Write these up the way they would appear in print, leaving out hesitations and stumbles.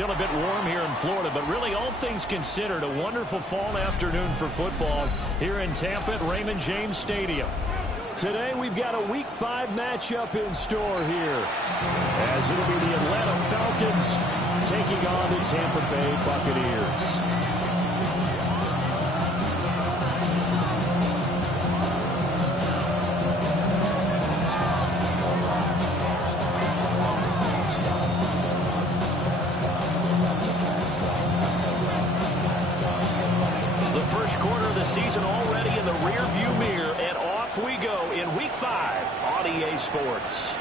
Still a bit warm here in Florida, but really all things considered, a wonderful fall afternoon for football here in Tampa at Raymond James Stadium. Today we've got a Week 5 matchup in store here, as it'll be the Atlanta Falcons taking on the Tampa Bay Buccaneers. Season already in the rearview mirror, and off we go in Week 5 on EA Sports.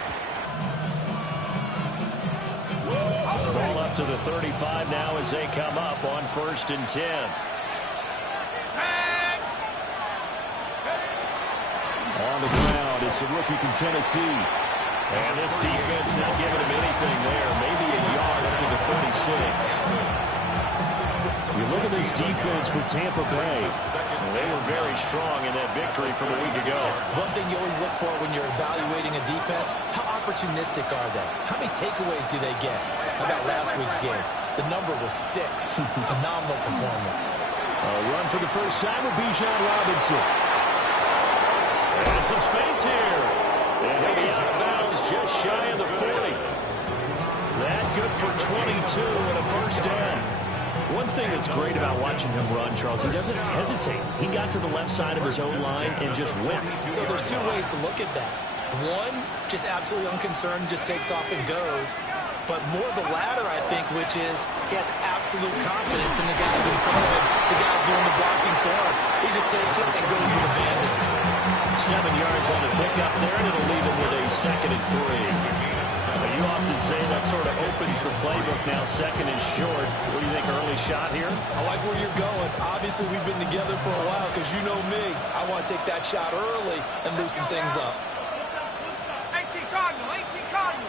Ball up to the 35 now as they come up on 1st and 10. On the ground, it's a rookie from Tennessee. And this defense not giving him anything there. Maybe a yard up to the 36. You look at this defense for Tampa Bay. They were very strong in that victory from a week ago. One thing you always look for when you're evaluating a defense, how opportunistic are they? How many takeaways do they get? How about last week's game? The number was 6. Phenomenal performance. A run for the first time with Bijan Robinson. And some space here. And he'll be out of bounds just shy of the 40. That good for 22 and a first down. One thing that's great about watching him run, Charles, he doesn't hesitate. He got to the left side of his own line and just went. So there's 2 ways to look at that. One, just absolutely unconcerned, just takes off and goes. But more the latter, I think, which is he has absolute confidence in the guys in front of him, the guys doing the blocking for him. He just takes it and goes with abandon. 7 yards on the pickup there, and it'll leave him with a 2nd and 3. You often say that sort of opens the playbook now, 2nd and short. What do you think, early shot here? I like where you're going. Obviously, we've been together for a while because you know me. I want to take that shot early and loosen things up. 18 Cardinal, 18 Cardinal.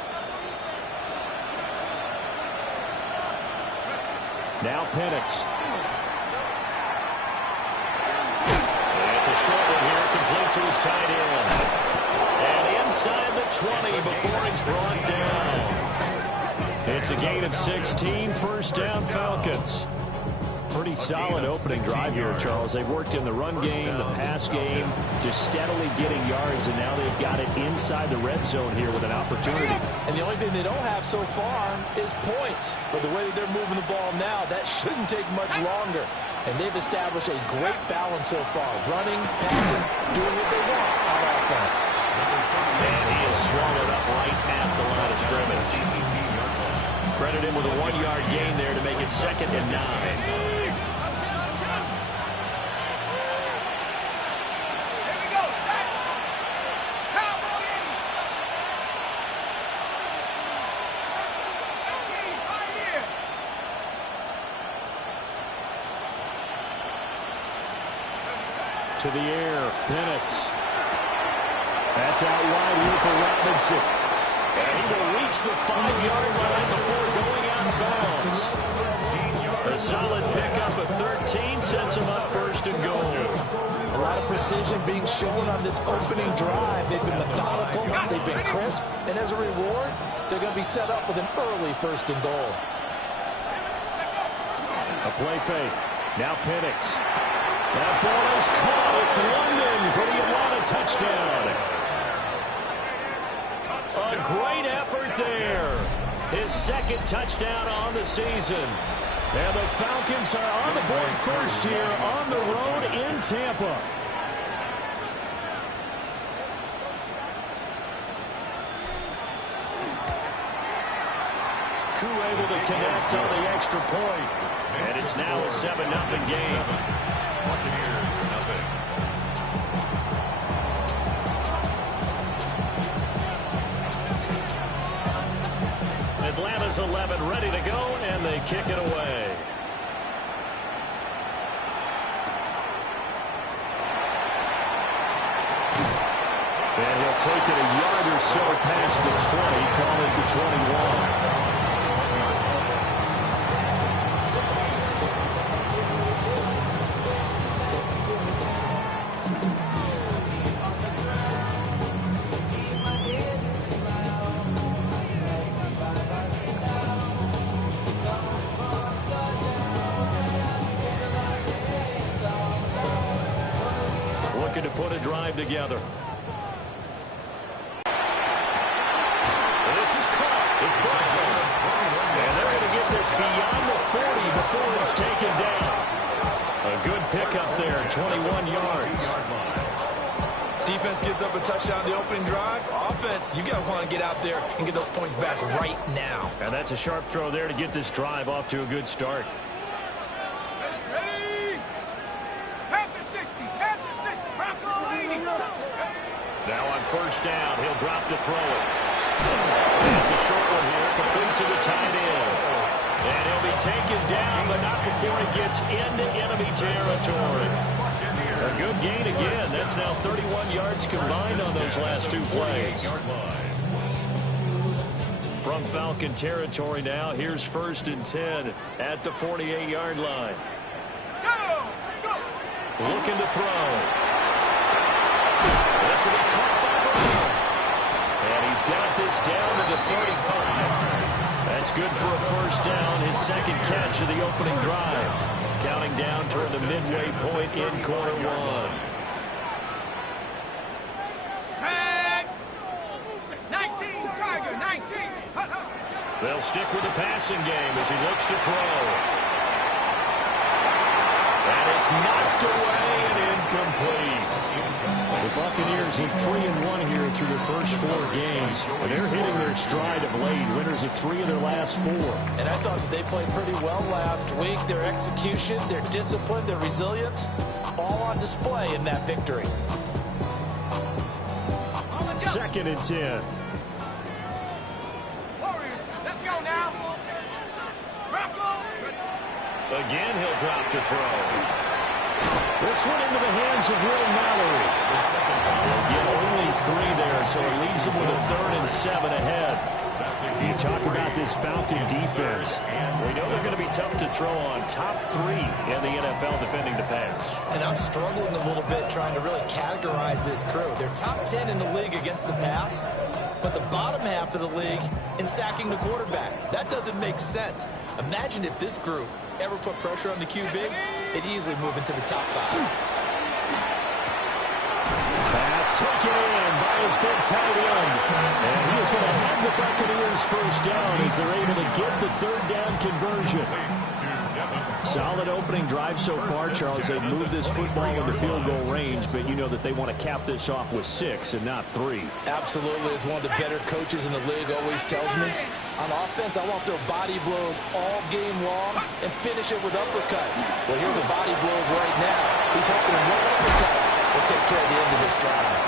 Now Penix. And it's a short one here, complete to his tight end. And inside the 20 before he's brought down. It's a gain of 16, first down Falcons. Pretty solid opening drive here, Charles. They've worked in the run game, the pass game, just steadily getting yards, and now they've got it inside the red zone here with an opportunity. And the only thing they don't have so far is points. But the way that they're moving the ball now, that shouldn't take much longer. And they've established a great balance so far. Running, passing, doing what they want on offense. And he is swallowed up right at the line of scrimmage. Credit him with a 1-yard gain there to make it 2nd and 9. To the air, Penix. That's out wide here for Robinson. And he will reach the 5-yard line before going out of bounds. A solid pickup of 13 sets him up 1st and goal. A lot of precision being shown on this opening drive. They've been methodical, they've been crisp, and as a reward, they're going to be set up with an early 1st and goal. A play fake. Now Penix. That ball is caught. It's London for the Atlanta touchdown. A great effort there. His 2nd touchdown on the season. And the Falcons are on the board first here on the road in Tampa. Koo able to connect on the extra point. And it's now a 7-0 game. Buccaneers, nothing. Atlanta's 11 ready to go, and they kick it away. And he'll take it a yard or so past the 20, call it the 21. drive together. This is caught. It's Brown. And they're going to get this beyond the 40 before it's taken down. A good pickup there, 21 yards. Defense gives up a touchdown the opening drive. Offense, you got to want to get out there and get those points back right now. And that's a sharp throw there to get this drive off to a good start. Ready? Head to 60. Head to 60. Bronco 80. Now on first down, he'll drop to throw it. That's a short one here, complete to the tight end. And he'll be taken down, but not before he gets into enemy territory. A good gain again. That's now 31 yards combined on those last two plays. From Falcon territory now, here's 1st and 10 at the 48-yard line. Go! Go! Looking to throw. This will be caught by Brown. And he's got this down to the 35. That's good for a first down, his second catch of the opening drive. Counting down toward the midway point in quarter one. Tag! 19, Tiger, 19. They'll stick with the passing game as he looks to throw. And it's knocked away and incomplete. The Buccaneers look 3-1 here through their first 4 games. And they're hitting their stride of late. Winners of 3 of their last 4. And I thought they played pretty well last week. Their execution, their discipline, their resilience, all on display in that victory. 2nd and 10. Warriors, let's go now. Bronco. Again, he'll drop to throw. This one into the hands of Will Mallory. They'll get only 3 there, so it leaves them with a 3rd and 7 ahead. You talk about this Falcon defense. We know they're going to be tough to throw on. Top 3 in the NFL defending the pass. And I'm struggling a little bit trying to really categorize this crew. They're top 10 in the league against the pass, but the bottom half of the league in sacking the quarterback. That doesn't make sense. Imagine if this group ever put pressure on the QB, they'd easily move into the top 5. Pass taken in by his big tight end. And he is going to have the Buccaneers first down as they're able to get the 3rd down conversion. Solid opening drive so far, Charles. They've moved this football into field goal range, but you know that they want to cap this off with 6 and not 3. Absolutely. As one of the better coaches in the league always tells me, on offense, I want their body blows all game long and finish it with uppercuts. Well, here's the body blows right now. He's hoping one uppercut will take care of the end of this drive.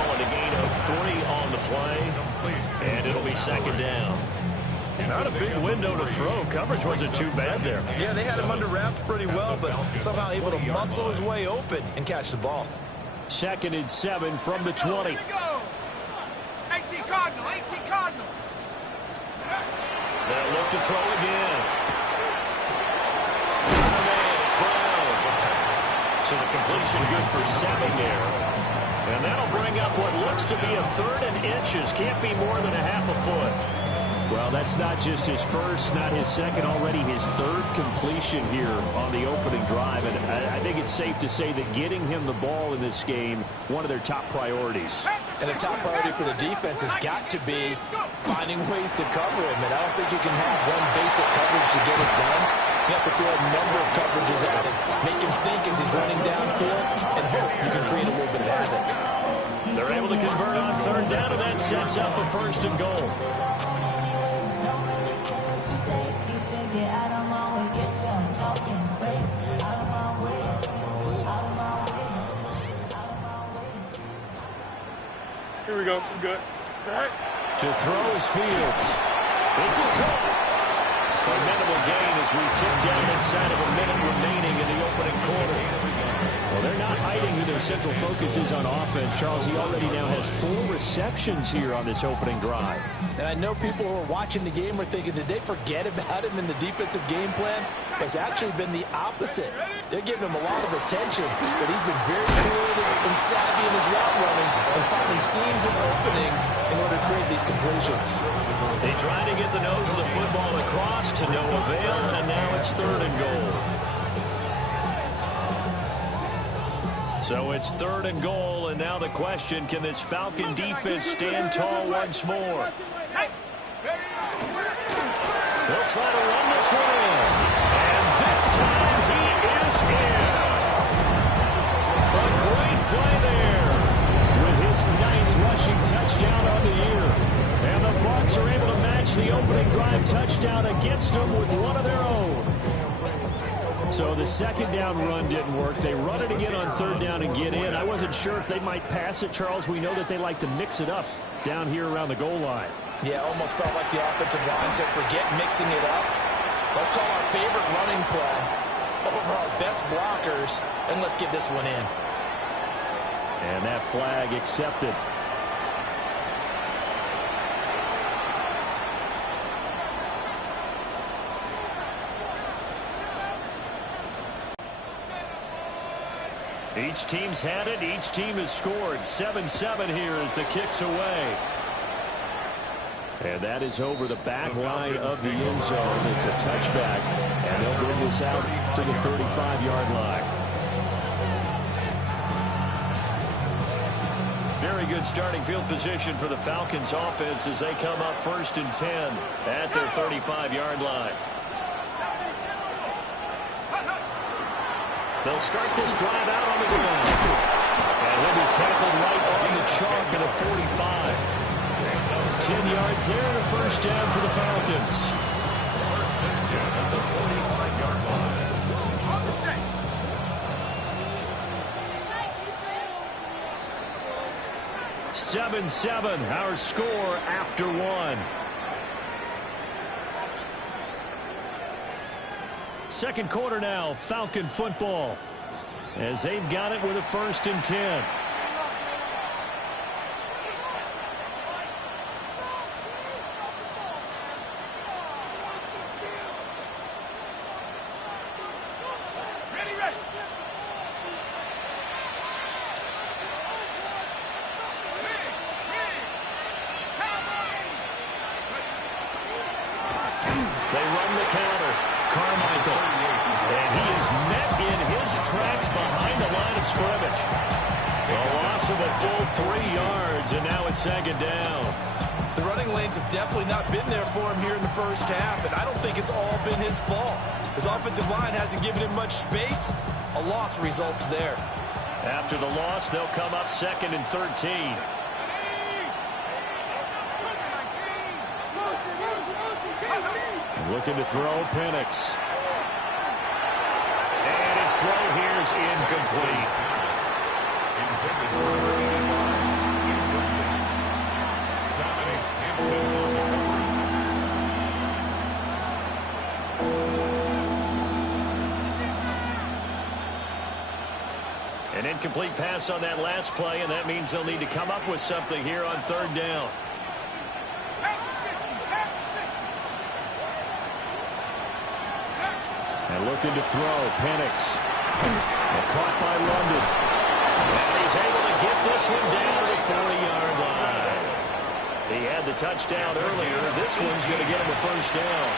Calling a gain of 3 on the play, and it'll be 2nd down. Not a big window to throw. Coverage wasn't too bad there. Yeah, they had him under wraps pretty well, but somehow able to muscle his way open and catch the ball. 2nd and 7 from the 20. 18 Cardinal, 18 Cardinal. They'll look to throw again. Man, it's Brown. So the completion good for 7 there. And that'll bring up what looks to be a 3rd and inches. Can't be more than a half a foot. Well, that's not just his first, not his second, already his 3rd completion here on the opening drive. And I think it's safe to say that getting him the ball in this game, one of their top priorities. And the top priority for the defense has got to be finding ways to cover him. And I don't think you can have one basic coverage to get it done. You have to throw a number of coverages at him, make him think as he's running downfield, and hope you can create a little bit of havoc. They're able to convert on 3rd down, and that sets up a 1st and goal. Here we go. We're good. Right. To throw is Fields. This is caught. A minimal gain as we tick down inside of a minute remaining in the opening quarter. Well, they're not hiding who their central focus is on offense. Charles, he already now has 4 receptions here on this opening drive. And I know people who are watching the game are thinking, did they forget about him in the defensive game plan? But it's actually been the opposite. They're giving him a lot of attention, but he's been very creative and savvy in his route running and finding seams and openings in order to create these completions. They try to get the nose of the football across to no avail, and now it's 3rd and goal. So it's 3rd and goal, and now the question, can this Falcon defense stand tall once more? They'll try to run this one in. And this time he is in. A great play there with his 9th rushing touchdown on the year. And the Bucs are able to match the opening drive touchdown against them with one of their own. So the 2nd down run didn't work. They run it again on 3rd down and get in. I wasn't sure if they might pass it, Charles. We know that they like to mix it up down here around the goal line. Yeah, almost felt like the offensive line said, forget mixing it up. Let's call our favorite running play over our best blockers, and let's get this one in. And that flag accepted. Each team's had it. Each team has scored. 7-7 here as the kick's away. And that is over the back line of the end zone. It's a touchback, and they'll bring this out to the 35-yard line. Very good starting field position for the Falcons offense as they come up 1st and 10 at their 35-yard line. They'll start this drive out on the ground. And he'll be tackled right on the chalk at a 45. 10 yards there and a 1st down for the Falcons. 7-7, our score after 1. Second quarter now, Falcon football, as they've got it with a 1st and 10. Second down. The running lanes have definitely not been there for him here in the first half, and I don't think it's all been his fault. His offensive line hasn't given him much space. A loss results there. After the loss, they'll come up 2nd and 13. Looking to throw, Penix. And his throw here is incomplete. An incomplete pass on that last play, and that means they'll need to come up with something here on 3rd down. And looking to throw, Penix. And caught by London. And he's able to get this one down to the 40-yard line. He had the touchdown earlier. This one's going to get him a 1st down.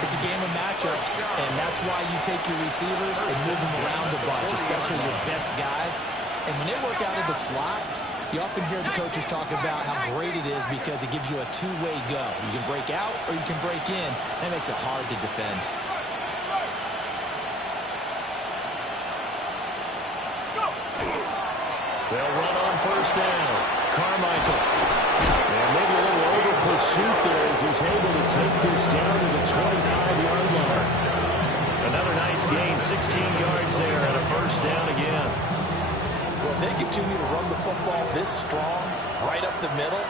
It's a game of matchups, and that's why you take your receivers and move them around a bunch, especially your best guys. And when they work out of the slot, you often hear the coaches talk about how great it is because it gives you a two-way go. You can break out or you can break in, and it makes it hard to defend. They'll run on 1st down. Carmichael. And maybe a little over pursuit there as he's able to take this down to the 25-yard line. Another nice gain, 16 yards there and a 1st down again. Well, if they continue to run the football this strong, right up the middle,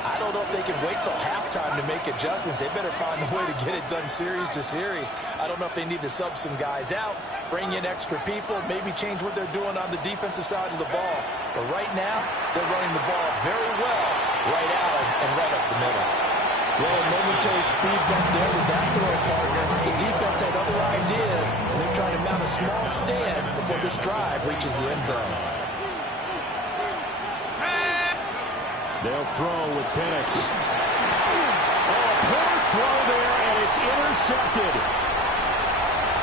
I don't know if they can wait till halftime to make adjustments. They better find a way to get it done series to series. I don't know if they need to sub some guys out, bring in extra people, maybe change what they're doing on the defensive side of the ball. But right now, they're running the ball very well right out and right up the middle. Well, a momentary speed bump there with that throw partner. The defense had other ideas, and they're trying to mount a small stand before this drive reaches the end zone. They'll throw with Penix. Oh, poor throw there, and it's intercepted.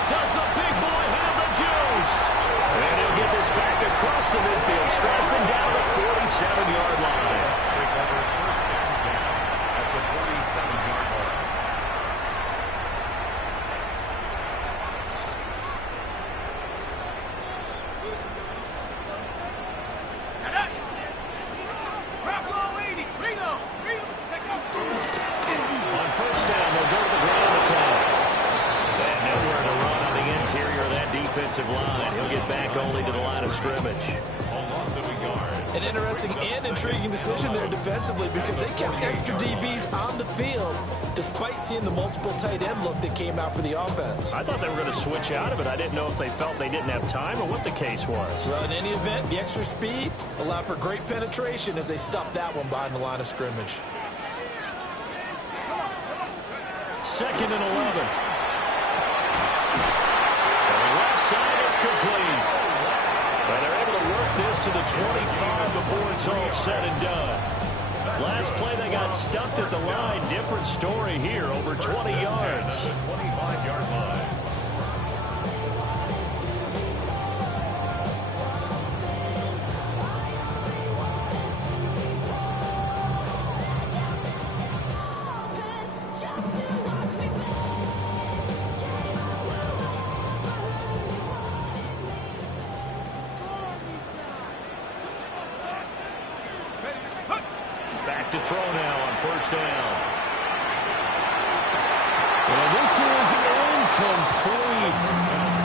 Does the big boy have the juice. And he'll get this back across the midfield, striping down the 47-yard line. Recover first and 10 at the 47-yard line. On first down, they'll go to the ground attack. And nowhere to run on the interior of that defensive line. He'll get back only to the line of scrimmage. A loss of a yard. An interesting and intriguing decision there defensively because they kept extra DBs on the field despite seeing the multiple tight end look that came out for the offense. I thought they were going to switch out of it. I didn't know if they felt they didn't have time or what the case was. Well, in any event, the extra speed allowed for great penetration as they stuffed that one behind the line of scrimmage. Second and 11. From the left side, it's complete. And they're able to work this to the 25 before it's all said and done. Last play, they got stuffed at the line. Different story here, over 20 yards. 25-yard line. Back to throw now on first down. And this is incomplete.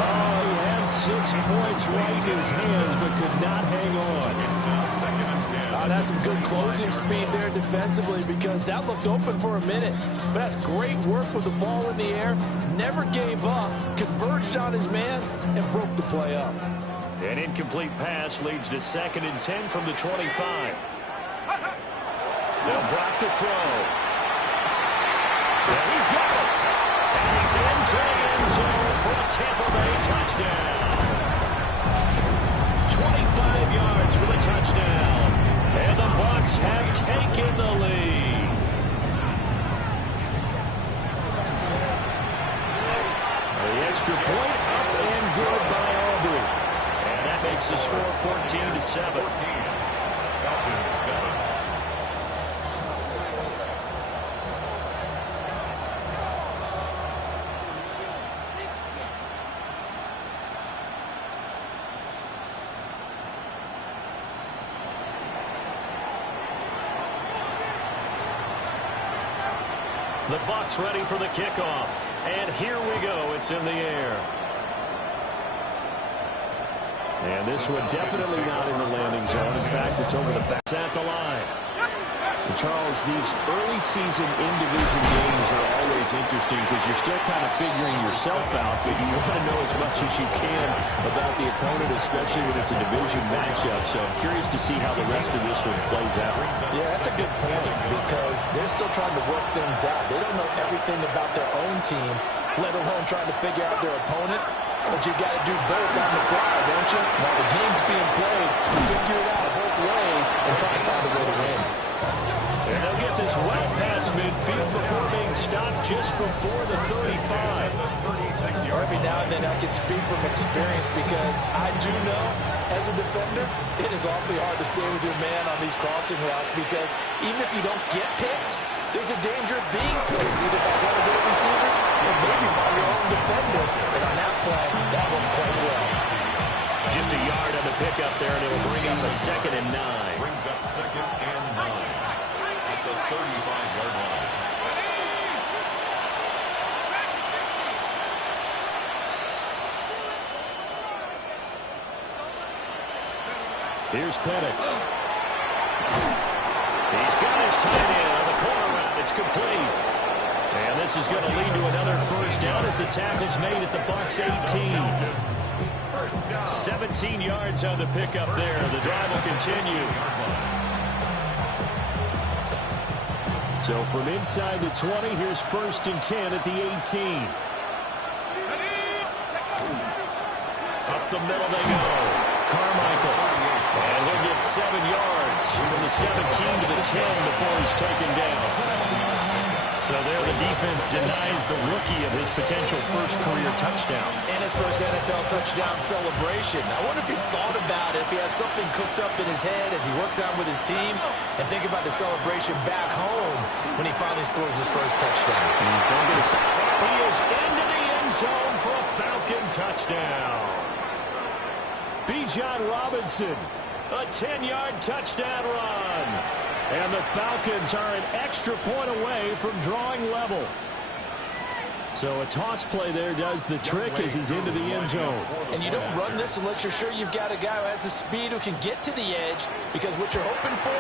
Oh, he had 6 points right in his hands, but could not hang on. It's now second and 10. That's some good closing speed there defensively because that looked open for a minute. But that's great work with the ball in the air. Never gave up, converged on his man, and broke the play up. An incomplete pass leads to second and 10 from the 25. They'll drop the throw. And he's got it. And he's into the end zone for a Tampa Bay touchdown. 25 yards for the touchdown. And the Bucs have taken the lead. The extra point up and good by Aubrey. And that makes the score 14-7. Falcons 7. The Bucs ready for the kickoff. And here we go. It's in the air. And this one definitely not in the landing zone. In fact, it's over the back at the line. And Charles, these early season in-division games are always interesting because you're still kind of figuring yourself out, but you want to know as much as you can about the opponent, especially when it's a division matchup. So I'm curious to see how the rest of this one plays out. Yeah, that's a good point because they're still trying to work things out. They don't know everything about their own team, let alone trying to figure out their opponent. But you got to do both on the fly, don't you? While the game's being played, figure it out both ways and try to find a way to win. And they'll get this well past midfield before being stopped just before the 35. Every now and then I can speak from experience because I do know, as a defender, it is awfully hard to stay with your man on these crossing routes because even if you don't get picked, there's a danger of being picked either by one of their receivers or maybe by your own defender. And on that play, that went quite well. Just a yard on the pickup there, and it'll bring up a 2nd and 9. Brings up 2nd and 9 at the 35-yard line. Here's Penix. He's got his tight end on the corner route. It's complete. And this is going to lead to another first down as the tackle's made at the Bucs 18. 17 yards on the pickup there. The drive will continue. So from inside the 20, here's 1st and 10 at the 18. Up the middle they go. Carmichael. And he'll get 7 yards from the 17 to the 10 before he's taken down. So there the defense denies the rookie of his potential first career touchdown. And his first NFL touchdown celebration. I wonder if he's thought about it, if he has something cooked up in his head as he worked on with his team, and think about the celebration back home when he finally scores his first touchdown. He is into the end zone for a Falcon touchdown. Bijan Robinson, a 10-yard touchdown run. And the Falcons are an extra point away from drawing level. So a toss play there does the trick as he's into the end zone. And you don't run this unless you're sure you've got a guy who has the speed who can get to the edge, because what you're hoping for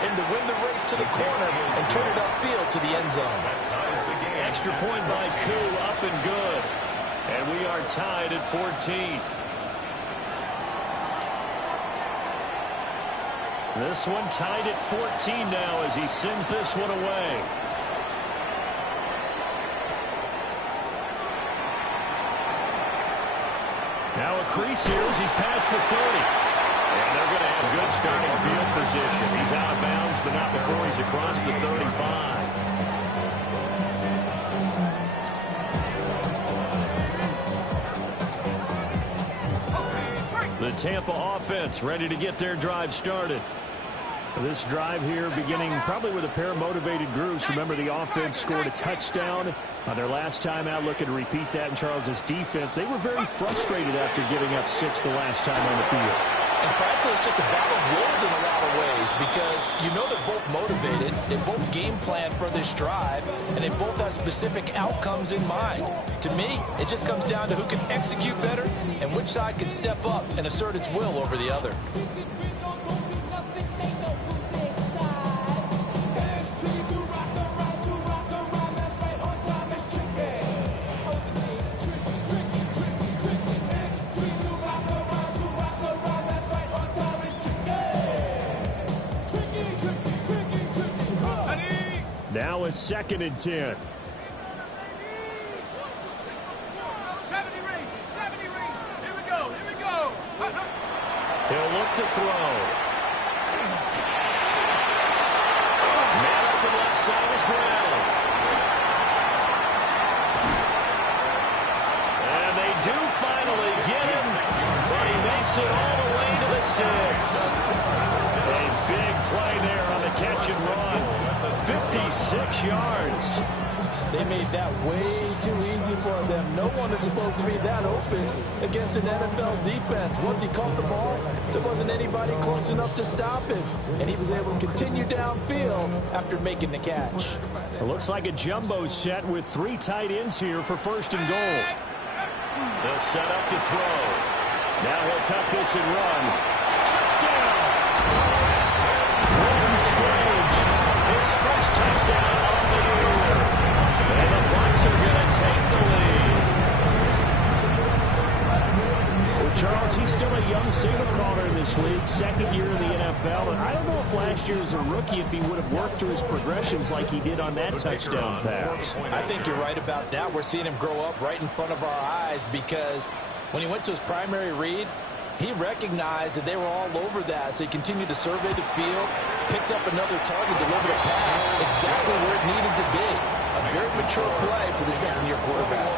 him to win the race to the corner and turn it upfield to the end zone. Extra point by Koo, up and good. And we are tied at 14. This one tied at 14 now as he sends this one away. Now a crease here as he's past the 30. And they're going to have good starting field position. He's out of bounds, but not before he's across the 35. The Tampa offense ready to get their drive started. This drive here beginning probably with a pair of motivated groups. Remember, the offense scored a touchdown on their last time out. Looking to repeat that in Charles's defense. They were very frustrated after giving up 6 the last time on the field. And frankly, it's just a battle of wills in a lot of ways, because you know they're both motivated, they both game plan for this drive, and they both have specific outcomes in mind. To me, it just comes down to who can execute better and which side can step up and assert its will over the other. Now a 2nd and 10. 70 range, 70 range. Here we go, here we go. He'll look to throw. Man up the left side is Brown. And they do finally get him, but he makes it all the way to the 6. A big play there on the catch and run. 56 yards. They made that way too easy for them. No one is supposed to be that open against an NFL defense. Once he caught the ball, there wasn't anybody close enough to stop him. And he was able to continue downfield after making the catch. It looks like a jumbo set with 3 tight ends here for 1st and goal. They'll set up to throw. Now he'll tuck this and run. Touchdown! From Strange. His first touchdown of the year. And the Bucs are going to take the lead. Well, Charles, he's still a young signal caller in this league. 2nd year in the NFL. And I don't know if last year as a rookie, if he would have worked through his progressions like he did on that touchdown pass. I think you're right about that. We're seeing him grow up right in front of our eyes, because when he went to his primary read, he recognized that they were all over that, so he continued to survey the field, picked up another target, delivered a pass exactly where it needed to be. A very mature play for the 2nd-year quarterback.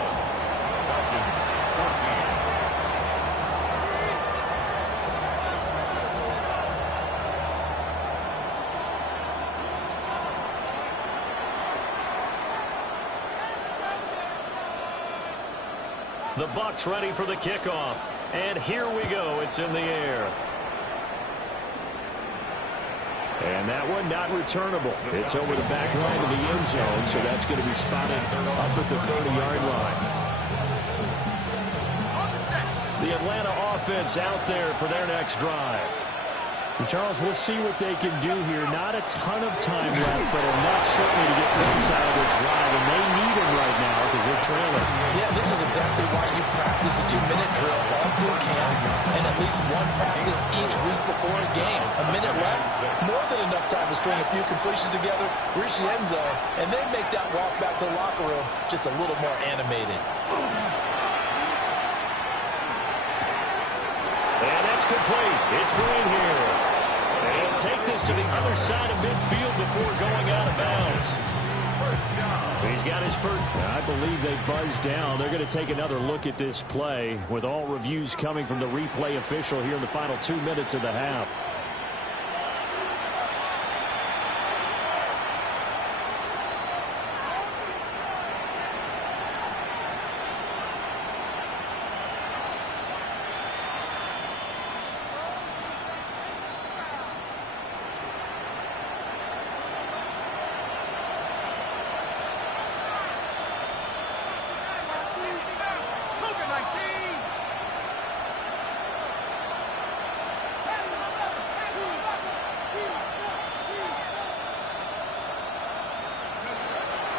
The Bucs ready for the kickoff. And here we go. It's in the air. And that one not returnable. It's over the back line of the end zone, so that's going to be spotted up at the 30-yard line. The Atlanta offense out there for their next drive. And Charles, we'll see what they can do here. Not a ton of time left, but enough certainly to get points out of this drive. And they need him right now because they're trailing. Yeah, this is exactly why you practice a 2-minute drill all through camp and at least one practice each week before a game. A minute left, more than enough time to string a few completions together, reach the end zone, and then make that walk back to the locker room just a little more animated. And that's complete. It's Green here. And take this to the other side of midfield before going out of bounds. First down. He's got his first. I believe they buzzed down. They're going to take another look at this play with all reviews coming from the replay official here in the final 2 minutes of the half.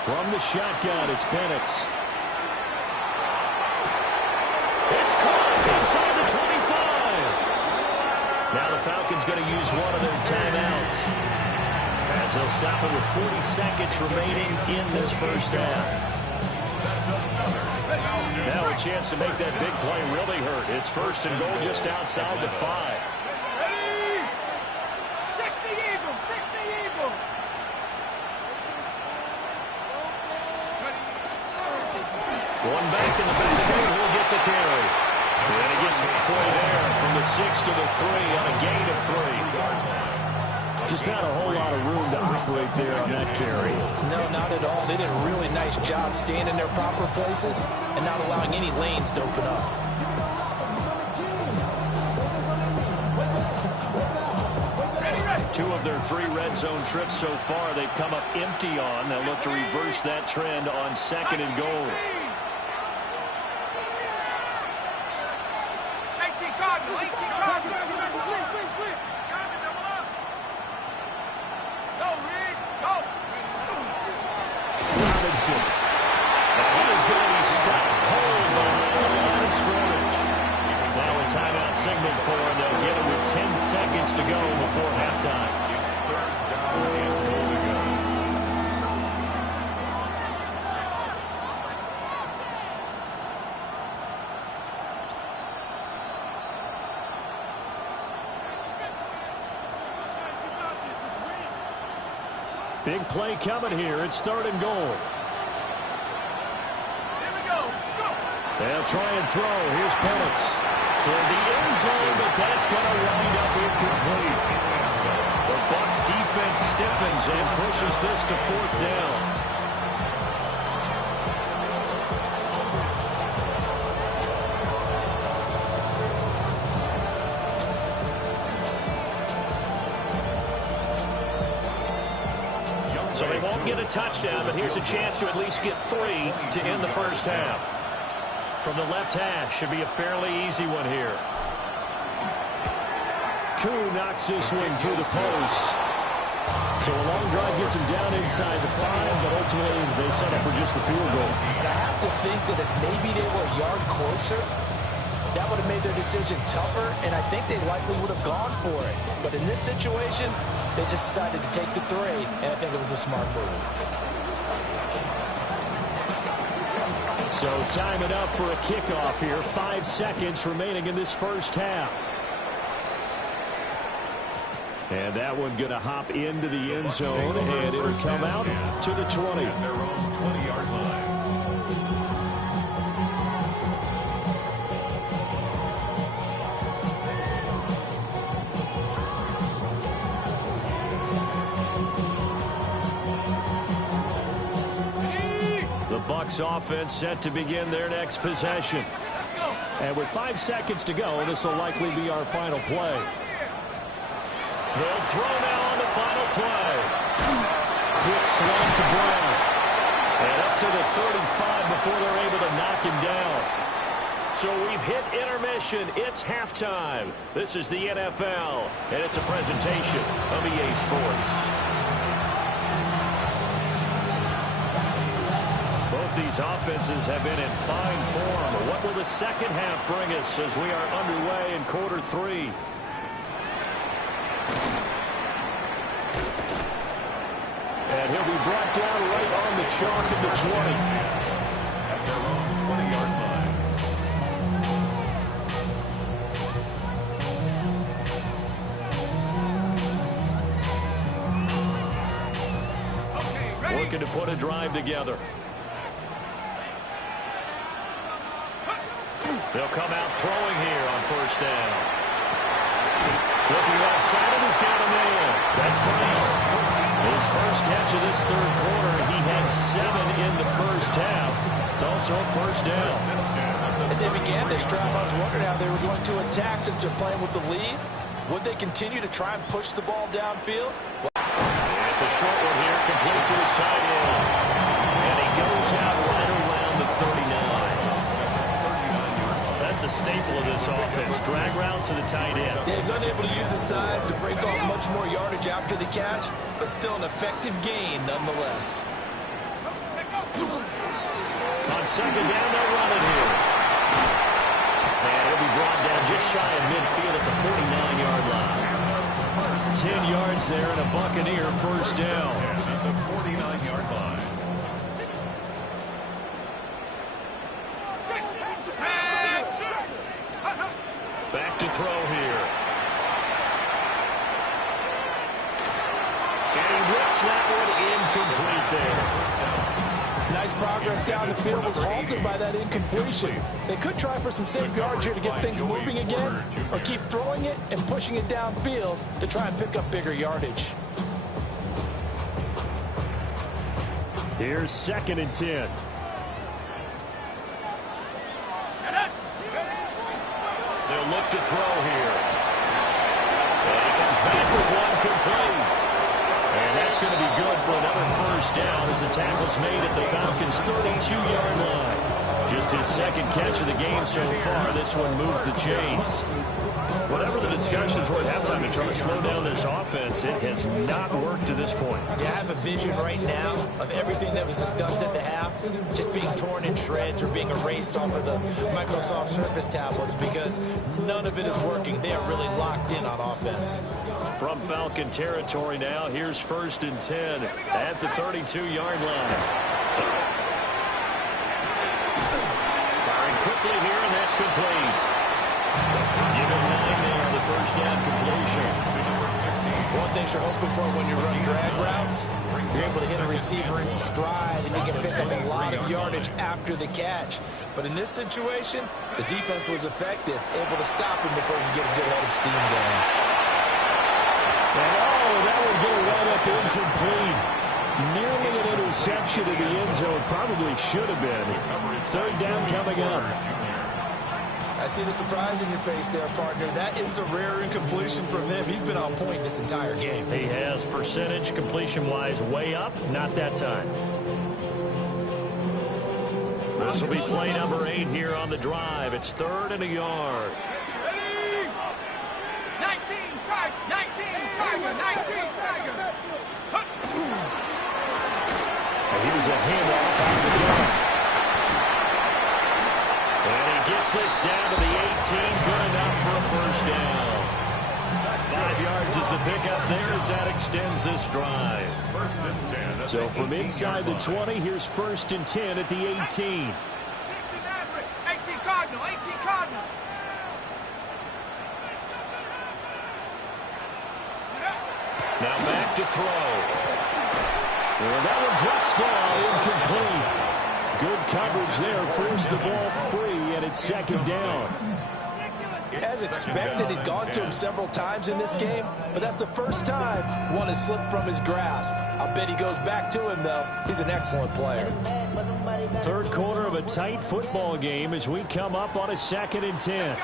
From the shotgun, it's Penix. It's caught inside the 25. Now the Falcons going to use one of their timeouts, as they'll stop it with 40 seconds remaining in this first half. Now a chance to make that big play really hurt. It's first and goal just outside the 5. Ready? 60 Eagles, 60 Eagles. One back in the backfield, he'll get the carry. And he gets halfway there from the 6 to the 3 on a gain of 3. Just not a whole lot of room to operate there on that carry. No, not at all. They did a really nice job staying in their proper places and not allowing any lanes to open up. Two of their 3 red zone trips so far they've come up empty on. They'll look to reverse that trend on second and goal. 18 Cardinal, 18 Cardinal. Go, Reed, go. Robinson. And he is going to be stopped cold behind the line of scrimmage. Now a timeout signal for him. They'll get it with 10 seconds to go before halftime. Big play coming here. It's third and goal. Here we go. Go. They'll try and throw. Here's Penix toward the end zone, but that's going to wind up incomplete. The Bucs defense stiffens and pushes this to fourth down. So they won't get a touchdown, but here's a chance to at least get 3 to end the first half. From the left hash, should be a fairly easy one here. Koo knocks this one through the post. So a long drive gets him down inside the 5, but ultimately they settle for just the field goal. And I have to think that if maybe they were a yard closer, that would have made their decision tougher, and I think they likely would have gone for it. But in this situation, they just decided to take the 3, and I think it was a smart move. So time it up for a kickoff here. 5 seconds remaining in this first half. And that one going to hop into the end zone, and it'll come out to the 20. At their own 20-yard line. The Bucs offense set to begin their next possession. And with 5 seconds to go, this will likely be our final play. They'll throw now on the final play. Quick slant to Brown. And up to the 35 before they're able to knock him down. So we've hit intermission. It's halftime. This is the NFL, and it's a presentation of EA Sports. Both these offenses have been in fine form. What will the second half bring us as we are underway in quarter 3? And he'll be brought down right on the chalk at the 20. At their own 20-yard line. Okay, ready? looking to put a drive together. They'll come out throwing here on first down. Looking outside of, he's got a man. That's Brown. His first catch of this third quarter. He had 7 in the first half. It's also a first down. As they began this drive, I was wondering how they were going to attack since they're playing with the lead. Would they continue to try and push the ball downfield? It's a short one here, complete to his tight end. And he goes out right around the 39. That's a staple of this offense. Drag route to the tight end. Yeah, he's unable to use his size to break off much more yardage after the catch, but still an effective gain nonetheless. On second down, they'll run it here. And it'll be brought down just shy of midfield at the 49-yard line. 10 yards there and a Buccaneer first down. At the 49-yard line. Back to throw here. And he whips that one incomplete there. Nice progress down the field was halted by that incompletion. They could try for some safe yards here to get things moving again, or keep throwing it and pushing it downfield to try and pick up bigger yardage. Here's 2nd and 10. They'll look to throw here. And he comes back with one complete. And that's going to be good for another first down as the tackle's made at the Falcons' 32-yard line. Just his 2nd catch of the game so far. This one moves the chains. Whatever the discussions were at halftime to try to slow down this offense, it has not worked to this point. Yeah, I have a vision right now of everything that was discussed at the half just being torn in shreds or being erased off of the Microsoft Surface tablets because none of it is working. They are really locked in on offense. From Falcon territory now, here's 1st and 10 at the 32-yard line. Firing quickly here, and that's complete. Give him 9 there on the first down completion. One thing you're hoping for when you run drag routes, you're able to hit a receiver in stride and you can pick up a lot of yardage after the catch. But in this situation, the defense was effective, able to stop him before he could get a good head of steam going. And that would go right up incomplete. Nearly an interception in the end zone. Probably should have been. 3rd down coming up. I see the surprise in your face there, partner. That is a rare incompletion from him. He's been on point this entire game. He has percentage completion-wise way up. Not that time. This will be play number 8 here on the drive. It's 3rd and a yard. 19 Tiger, 19 Tiger, 19 Tiger. And here's a handoff out of the gun. And he gets this down to the 18. Good enough for a first down. 5 yards is the pickup there as that extends this drive. 1st and 10. So from inside the 20, here's 1st and 10 at the 18. 18 Cardinal, 18 Cardinal. Now back to throw. And that one drops down, incomplete. Good coverage there, forced the ball free, and it's 2nd down. As expected, he's gone to him several times in this game, but that's the first time one has slipped from his grasp. I bet he goes back to him, though. He's an excellent player. 3rd quarter of a tight football game as we come up on a 2nd and 10.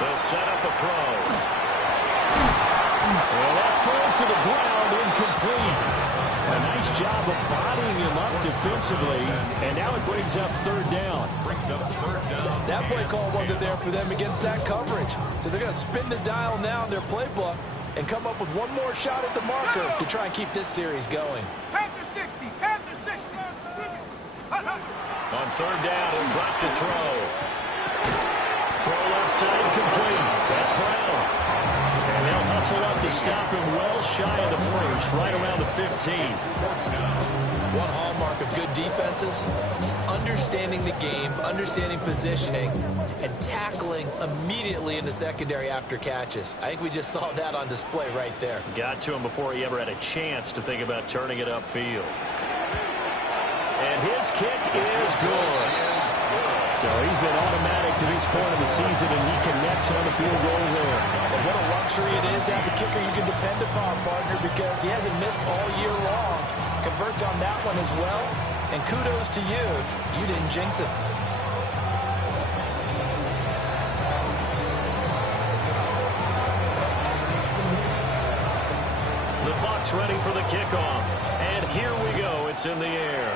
They'll set up a throw. Well, that falls to the ground, incomplete. A nice job of bodying him up defensively, and now it brings up 3rd down. That play call wasn't there for them against that coverage. So they're going to spin the dial now in their playbook and come up with one more shot at the marker to try and keep this series going. Panther 60, Panther 60. On 3rd down, he'll drop to throw. Throw left side complete. That's Brown. And they'll hustle whistle up to stop him well shy of the first, right around the 15. One hallmark of good defenses is understanding the game, understanding positioning, and tackling immediately in the secondary after catches. I think we just saw that on display right there. Got to him before he ever had a chance to think about turning it upfield. And his kick is good. So he's been automatic to this point of the season, and he connects on the field goal there. But what a luxury it is to have a kicker you can depend upon, partner, because he hasn't missed all year long. Converts on that one as well, and kudos to you. You didn't jinx it. The Bucs ready for the kickoff, and here we go. It's in the air.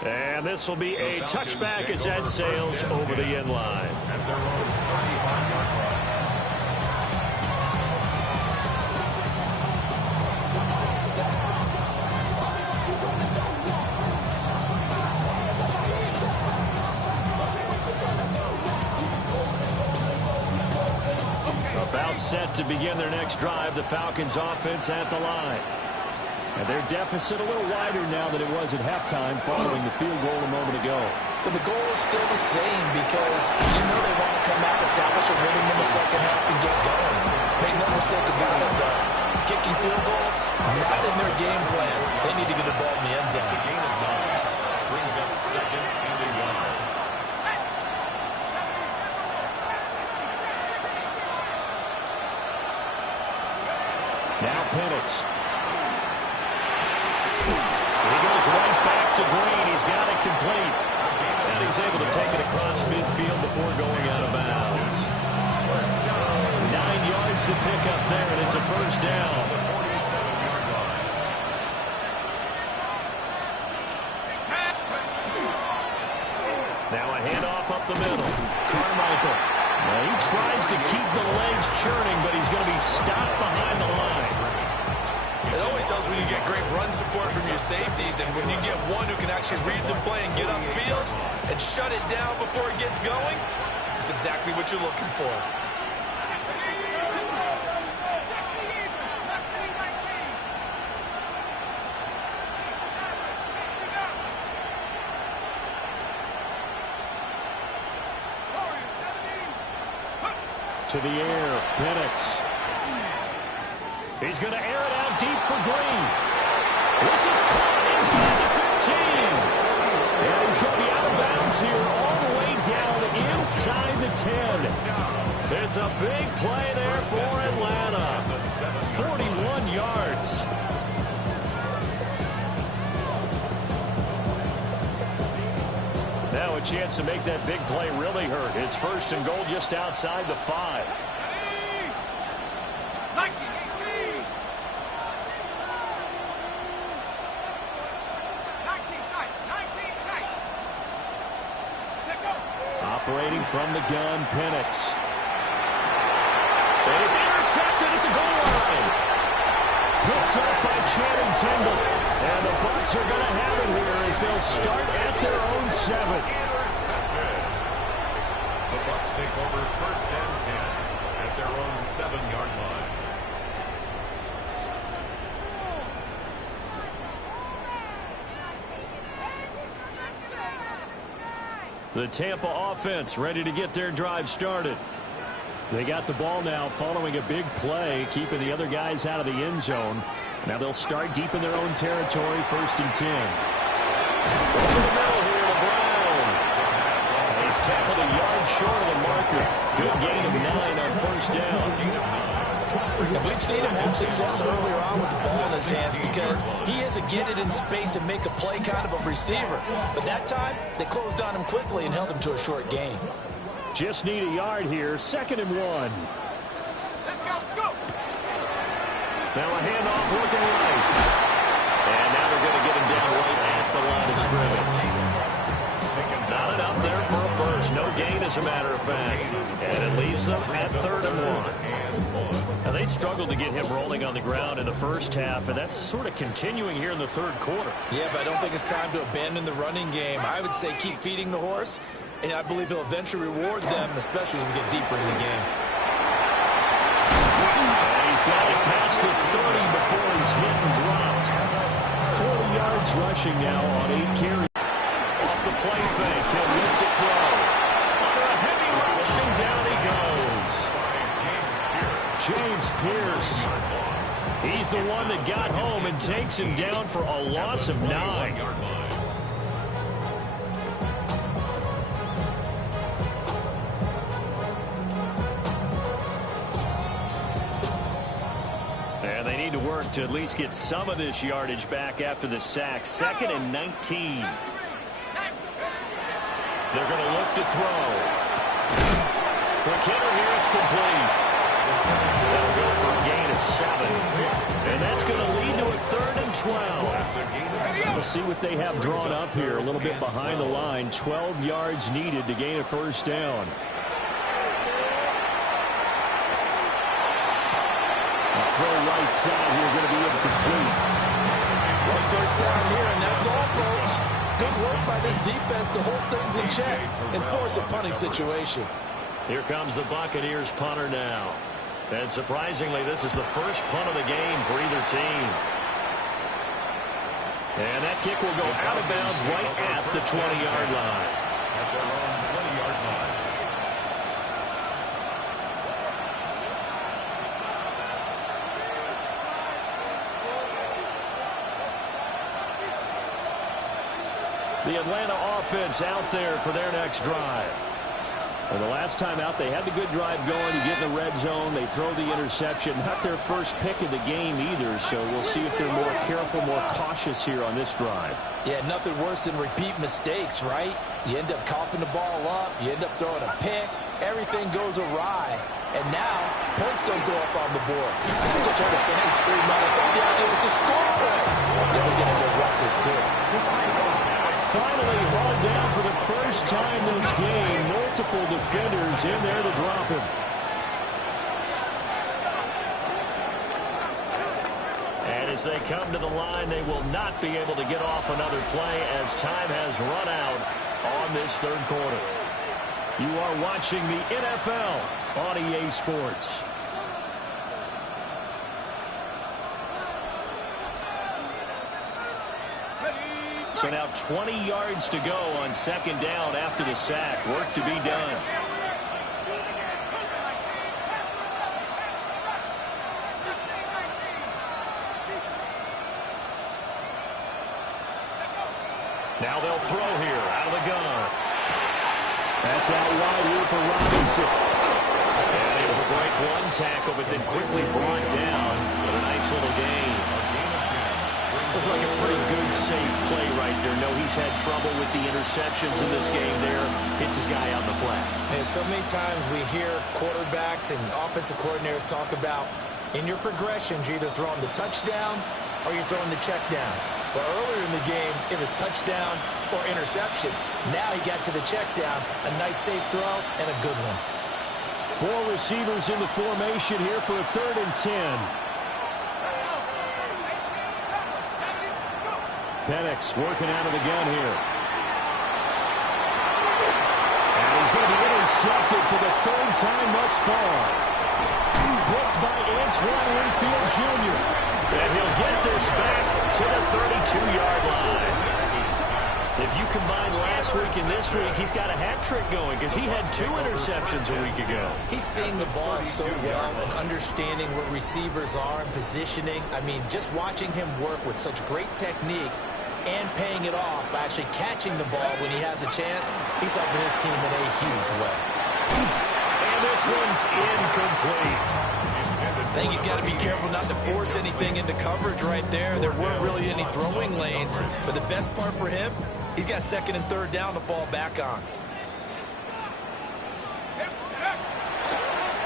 And this will be a touchback as that sails over the end line. At their own 35-yard line. About set to begin their next drive, the Falcons offense at the line. And their deficit a little wider now than it was at halftime following the field goal a moment ago. But the goal is still the same because you know they want to come out, establish a rhythm in the second half, and get going. Make no mistake about it, though. Kicking field goals, not in their game plan. They need to get the ball in the end zone. It's a gain of 9. Brings up second and a yard. Now Penix. He goes right back to Green. He's got it complete. And he's able to take it across midfield before going out of bounds. 9 yards to pick up there, and it's a first down. The 47-yard line. Now a handoff up the middle. Carmichael. Now he tries to keep the legs churning, but he's going to be stopped behind the line. It always helps when you get great run support from your safeties, and when you get one who can actually read the play and get upfield and shut it down before it gets going, it's exactly what you're looking for. To the air, Penix. He's going to air it out deep for Green. This is caught inside the 15. And he's going to be out of bounds here all the way down inside the 10. It's a big play there for Atlanta. 41 yards. Now a chance to make that big play really hurt. It's first and goal just outside the 5. Operating from the gun, Penix. And it's intercepted at the goal line. Picked up by Channing Tindall. And the Bucs are going to have it here as they'll start at their own 7. Intercepted. The Bucs take over first and 10 at their own 7-yard line. The Tampa offense ready to get their drive started. They got the ball now following a big play, keeping the other guys out of the end zone. Now they'll start deep in their own territory, first and 10. Over the middle here to Brown. He's tackled a yard short of the marker. Good gain of 9 on first down. And we've seen him have success earlier on with the ball in his hands because he is a get it in space and make a play kind of a receiver. But that time, they closed on him quickly and held him to a short gain. Just need a yard here, second and 1. Let's go. Now a handoff looking right. And now they're going to get him down right at the line of scrimmage. Not enough there for a first. No gain, as a matter of fact. And it leaves them at third and 1. Now, they struggled to get him rolling on the ground in the first half, and that's sort of continuing here in the third quarter. Yeah, but I don't think it's time to abandon the running game. I would say keep feeding the horse, and I believe he'll eventually reward them, especially as we get deeper in the game. yards rushing now on 8 carries. Off the play fake. He'll lift to throw. Under a heavy rush, and down he goes. James Pierce. He's the one that got home and takes him down for a loss of 9. And they need to work to at least get some of this yardage back after the sack. 2nd and 19. They're going to look to throw. McKinnon here, it's complete. That'll go for a gain of 7. And that's going to lead to a 3rd and 12. We'll see what they have drawn up here. A little bit behind the line. 12 yards needed to gain a first down. Throw right side here, going to be incomplete. One first down here, and that's all, folks. Good work by this defense to hold things in check and force a punting situation. Here comes the Buccaneers punter now. And surprisingly, this is the first punt of the game for either team. And that kick will go out of bounds right at the 20-yard line. At their own 20-yard line. The Atlanta offense out there for their next drive. Well, the last time out, they had the good drive going. You get in the red zone. They throw the interception. Not their first pick of the game either, so we'll see if they're more careful, more cautious here on this drive. Yeah, nothing worse than repeat mistakes, right? You end up coughing the ball up. You end up throwing a pick. Everything goes awry. And now, points don't go up on the board. I just heard a fan scream out, yeah, it was to score points. Then we get into Russ's, too. Finally hauled down for the first time this game. Multiple defenders in there to drop him. And as they come to the line, they will not be able to get off another play as time has run out on this third quarter. You are watching the NFL on EA Sports. So now 20 yards to go on 2nd down after the sack. Work to be done. Now they'll throw here out of the gun. That's out wide here for Robinson. And able to break one tackle, but then quickly brought down. But a nice little gain. Looked like a pretty good, safe play right there. No, he's had trouble with the interceptions in this game there. Hits his guy out in the flat. And so many times we hear quarterbacks and offensive coordinators talk about in your progressions, you're either throwing the touchdown or you're throwing the check down. But earlier in the game, it was touchdown or interception. Now he got to the check down. A nice safe throw and a good one. 4 receivers in the formation here for a 3rd and 10. Penix working out of the gun here. And he's going to be intercepted for the 3rd time thus far. Blocked by Antoine Winfield Jr. And he'll get this back to the 32-yard line. If you combine last week and this week, he's got a hat trick going because he had 2 interceptions a week ago. He's seeing the ball so well and understanding where receivers are and positioning. I mean, just watching him work with such great technique and paying it off by actually catching the ball when he has a chance, he's helping his team in a huge way. And this one's incomplete. I think he's got to be careful not to force anything into coverage right there. There weren't really any throwing lanes, but the best part for him, he's got 2nd and 3rd down to fall back on.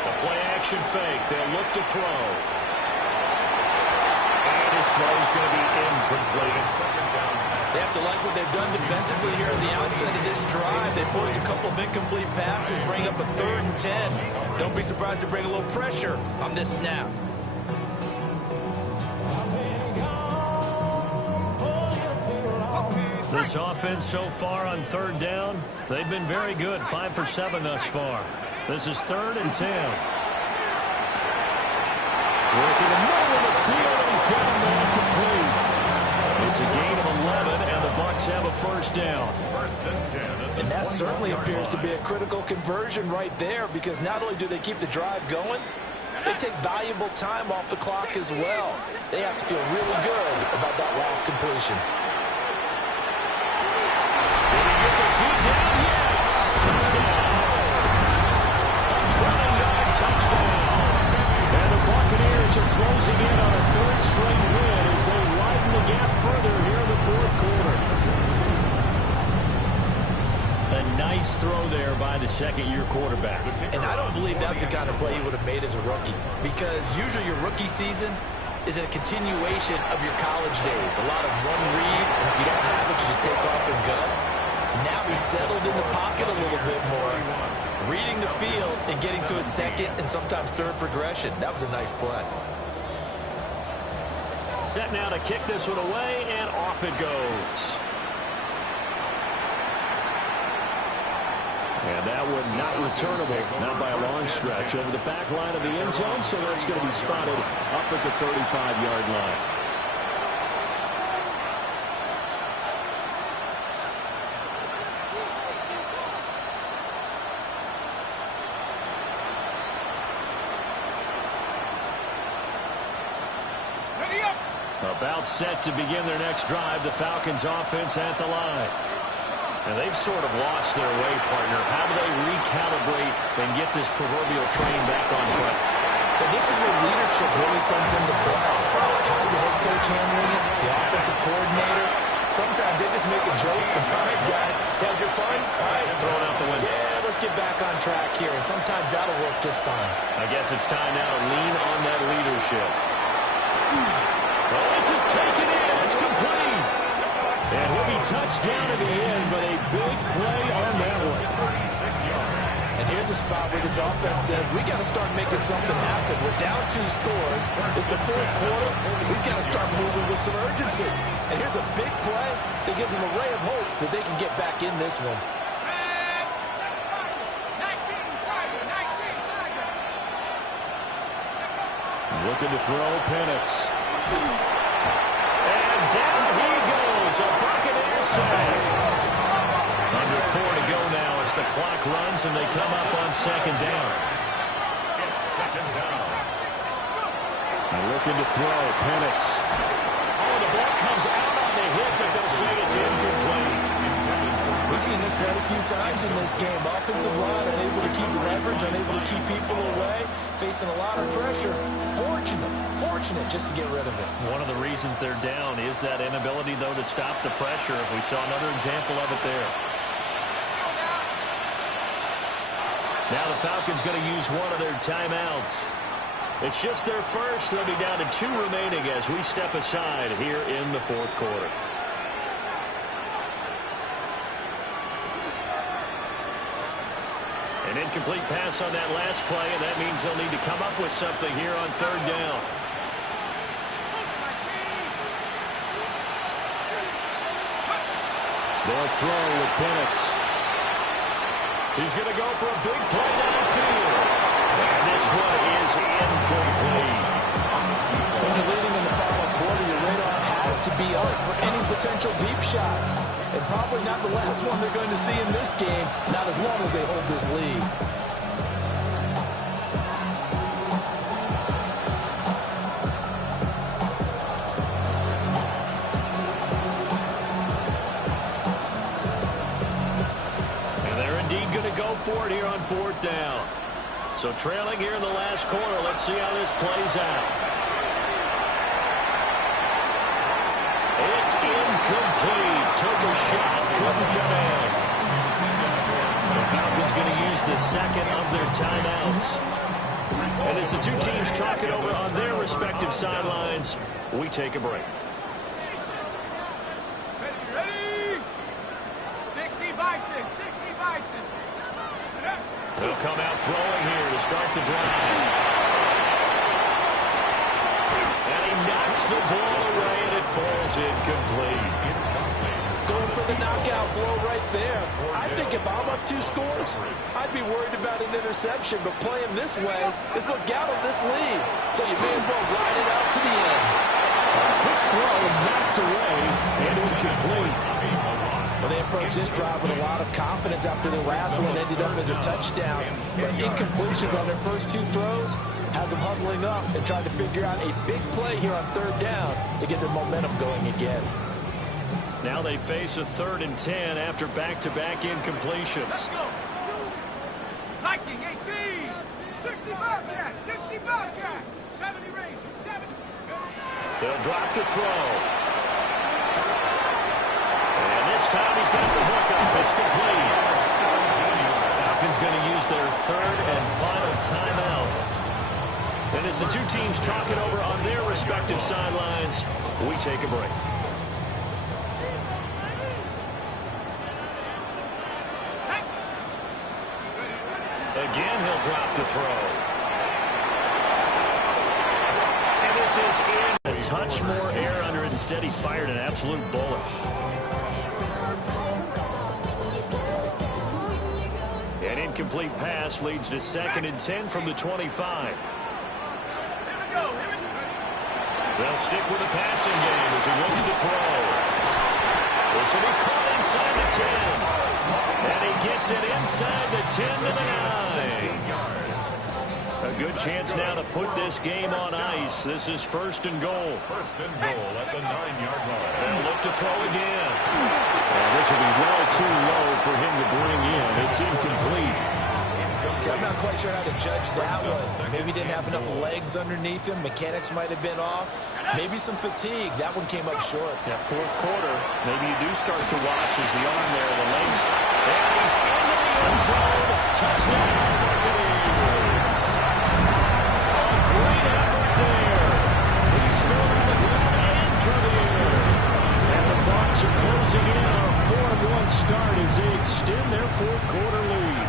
A play action fake. They'll look to throw. And his throw is going to be incomplete. They have to like what they've done defensively here at the outset of this drive. They forced a couple of incomplete passes, bring up a 3rd and 10. Don't be surprised to bring a little pressure on this snap. This offense so far on 3rd down, they've been very good. 5 for 7 thus far. This is 3rd and 10. Working the middle of the field, and he's got a man complete. It's a gain of 11. Falcons have a first down. First and 10. And that certainly appears to be a critical conversion right there, because not only do they keep the drive going, they take valuable time off the clock as well. They have to feel really good about that last completion. Did he get the feet down? Yes! Touchdown! A 20-yard touchdown. And the Buccaneers are closing in on a third straight win as they widen the gap further here in the fourth quarter. A nice throw there by the second-year quarterback. And I don't believe that was the kind of play he would have made as a rookie, because usually your rookie season is a continuation of your college days. A lot of one read, and if you don't have it, you just take off and go. Now he's settled in the pocket a little bit more, reading the field and getting to a second and sometimes third progression. That was a nice play. Set now to kick this one away, and off it goes. And that one not returnable, not by a long stretch, over the back line of the end zone, so that's going to be spotted up at the 35-yard line. Ready up. About set to begin their next drive, the Falcons offense at the line. And they've sort of lost their way, partner. How do they recalibrate and get this proverbial train back on track? But this is where leadership really comes into play. How's the head coach handling it? The offensive coordinator? Sometimes they just make a joke. All right, guys, had your fun? All right, Throw it out the window. Yeah, let's get back on track here. And sometimes that'll work just fine. I guess it's time now to lean on that leadership. Well, this is taken in. It's complete. And he'll be touched down at the end, but a big play on that one. 36 yards. And here's a spot where this offense says, we got to start making something happen. We're down 2 scores. It's the fourth quarter. We've got to start moving with some urgency. And here's a big play that gives them a ray of hope that they can get back in this one. 19 Tiger. Looking to throw, Penix. And down he goes. A Buccaneers save. Under 4 to go now as the clock runs and they come up on second down. It's second down. And looking to throw, Penix. Oh, the ball comes out on the hit, but they'll say it's incomplete. We've seen this quite a few times in this game. Offensive line unable to keep leverage, unable to keep people away, facing a lot of pressure. Fortunate just to get rid of it. One of the reasons they're down is that inability, though, to stop the pressure. We saw another example of it there. Now the Falcons going to use one of their timeouts. It's just their first. They'll be down to 2 remaining as we step aside here in the fourth quarter. An incomplete pass on that last play, and that means they'll need to come up with something here on third down. They'll throw with Penix. He's going to go for a big play downfield. And this one is incomplete. When you're leading in the final quarter, your radar has to be up for any potential deep shots. And probably not the last one they're going to see in this game, not as long as they hold this lead. And they're indeed going to go for it here on fourth down. So trailing here in the last quarter, let's see how this plays out. It's incomplete. Took a shot, couldn't come in. The Falcons going to use the second of their timeouts. And as the two teams talk it over on their respective sidelines, we take a break. Ready? 60 Bison. They'll come out throwing here to start the drive. And he knocks the ball away, and it falls incomplete. Going for the knockout blow right there. I think if I'm up 2 scores, I'd be worried about an interception, but playing this way is what got them this lead. So you may as well ride it out to the end. A quick throw knocked away and incomplete. Well, they approached this drive with a lot of confidence after their last one ended up as a touchdown. But incompletions on their first two throws has them huddling up and trying to figure out a big play here on third down to get their momentum going again. Now they face a 3rd and 10 after back-to-back incompletions. Let's go. Liking 18. 60 Bobcat. 60 Bobcat. 70 Rangers. 70. They'll drop the throw. And this time he's got the hook up. It's complete. Falcons going to use their 3rd and final timeout. And as the two teams talk it over on their respective sidelines, we take a break. Again, he'll drop the throw. And this is in. A touch more air under it. Instead, he fired an absolute bullet. An incomplete pass leads to 2nd and 10 from the 25. They'll stick with the passing game as he looks to throw. This will be caught inside the 10. And he gets it inside the 10 to the 9. A good chance now to put this game on ice. This is 1st and goal. 1st and goal at the 9-yard line. They'll look to throw again. And this will be well too low for him to bring in. It's incomplete. I'm not quite sure how to judge that one. Maybe didn't have enough legs underneath him. Mechanics might have been off. Maybe some fatigue. That one came up short. Yeah, 4th quarter. Maybe you do start to watch as the arm there, the legs. And he's into the end zone. Touchdown, Buccaneers. A great effort there. He scored on the ground and through the air. And the Bucs are closing in on a 4-1 start as they extend their 4th quarter lead.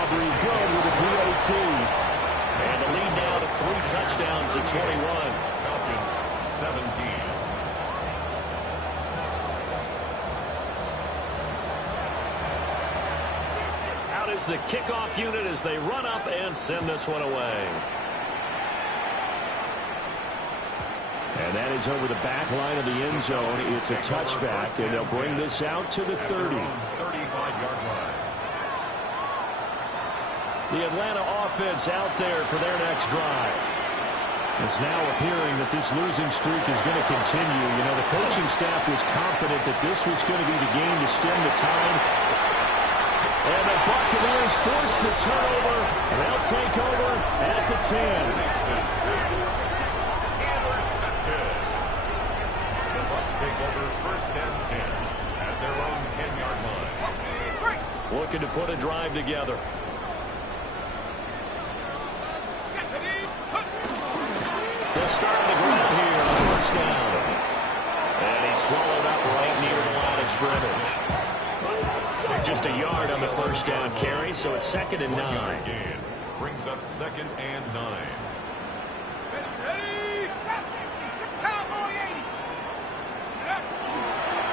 Aubrey good with a PAT. And the lead now to 3 touchdowns at 21. Falcons 17. Out is the kickoff unit as they run up and send this one away. And that is over the back line of the end zone. It's a touchback, and they'll bring this out to the 30. 35-yard line. The Atlanta offense out there for their next drive. It's now appearing that this losing streak is going to continue. You know, the coaching staff was confident that this was going to be the game to stem the tide. And the Buccaneers force the turnover. They'll take over at the 10. Intercepted. The Bucs take over 1st and 10 at their own 10-yard line. Looking to put a drive together. They'll start on the ground here on 1st down. And he's swallowed up right near the line of scrimmage. Just a yard on the 1st down carry, so it's 2nd and 9. Brings up 2nd and 9.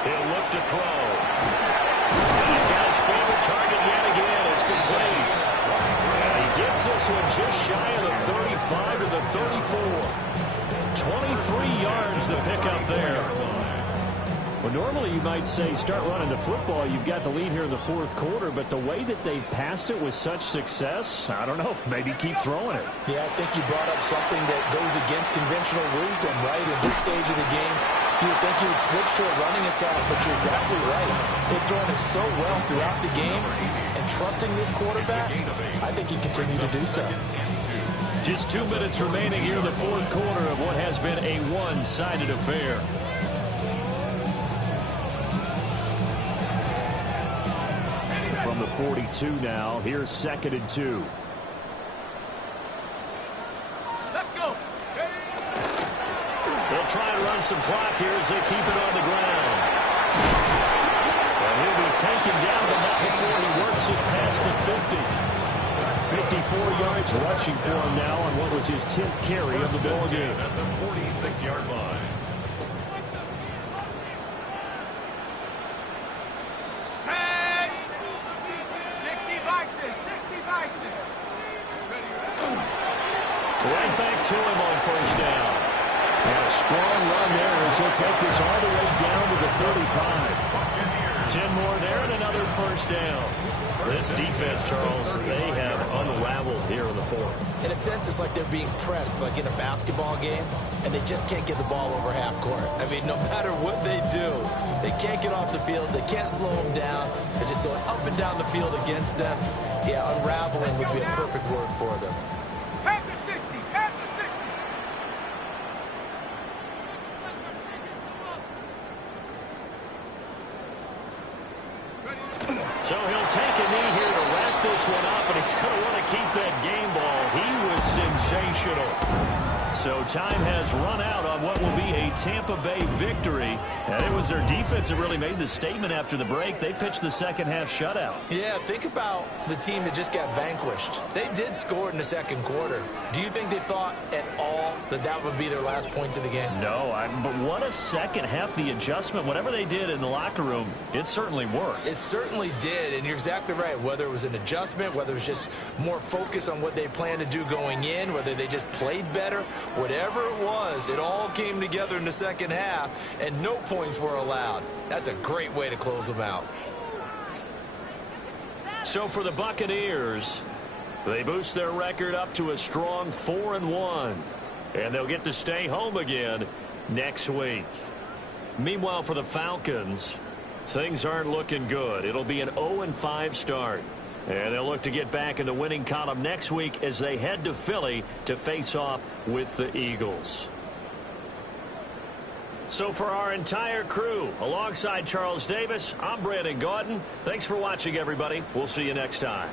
He'll look to throw. And he's got his favorite target yet again. It's complete. And he gets this one just shy of the 35 to the 34. 23 yards to pick up there. Well, normally you might say start running the football. You've got the lead here in the 4th quarter, but the way that they've passed it with such success, I don't know, maybe keep throwing it. Yeah, I think you brought up something that goes against conventional wisdom, right? In this stage of the game, you would think you would switch to a running attack, but you're exactly right. They've thrown it so well throughout the game, and trusting this quarterback, I think you continue to do so. Just 2 minutes remaining here in the 4th quarter of what has been a one-sided affair. From the 42 now, here's 2nd and 2. Let's go. They'll try and run some clock here as they keep it on the ground. And he'll be taken down, but not before he works it past the 50. 54 yards rushing for him now on what was his 10th carry of the ball game. At the 46-yard line. Right back to him on 1st down. And a strong run there as he'll take this all the way down to the 35. 10 more there and another first down. This defense, Charles, they have unraveled here in the fourth. In a sense, it's like they're being pressed, like in a basketball game, and they just can't get the ball over half court. I mean, no matter what they do, they can't get off the field. They can't slow them down. They're just going up and down the field against them. Yeah, unraveling would be a perfect word for them. At the 60, at the 60. So he'll take a knee here to wrap this one up, and he's going to want to keep that game ball. He was sensational. So time has run out on what will be a Tampa Bay victory. And it was their defense that really made the statement after the break. They pitched the second-half shutout. Yeah, think about the team that just got vanquished. They did score in the second quarter. Do you think they thought at all that that would be their last points of the game? No, but what a second half. The adjustment, whatever they did in the locker room, it certainly worked. It certainly did, and you're exactly right. Whether it was an adjustment, whether it was just more focus on what they planned to do going in, whether they just played better, whatever it was, it all came together in the second half, and no points were allowed. That's a great way to close them out. So for the Buccaneers, they boost their record up to a strong 4-1, and they'll get to stay home again next week. Meanwhile, for the Falcons, things aren't looking good. It'll be an 0-5 start, and they'll look to get back in the winning column next week as they head to Philly to face off with the Eagles. So for our entire crew, alongside Charles Davis, I'm Brandon Gaudin. Thanks for watching, everybody. We'll see you next time.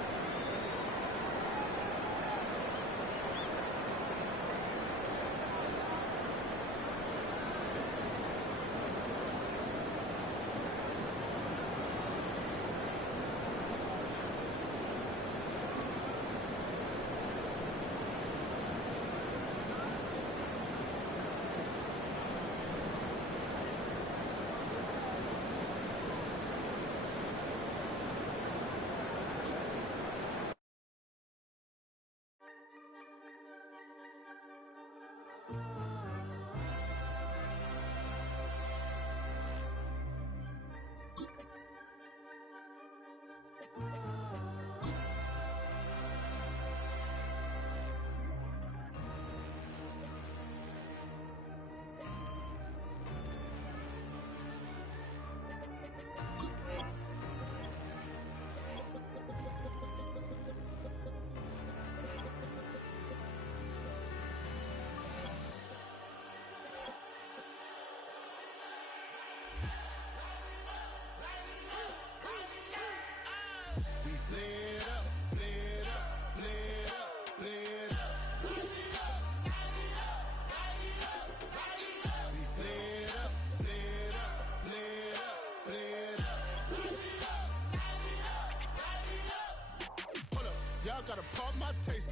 Gotta pump my taste.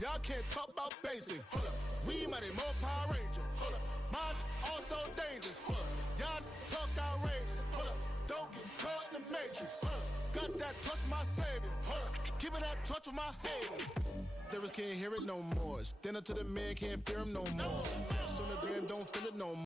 Y'all can't talk about basic. We might more Power Ranger. Mine also dangerous. Y'all talk outrageous. Don't get caught in the matrix. Got that touch of my savior. Give it that touch of my hater. Lyrics can't hear it no more. Stand up to the man, can't fear him no more. Son of Graham, don't feel it no more.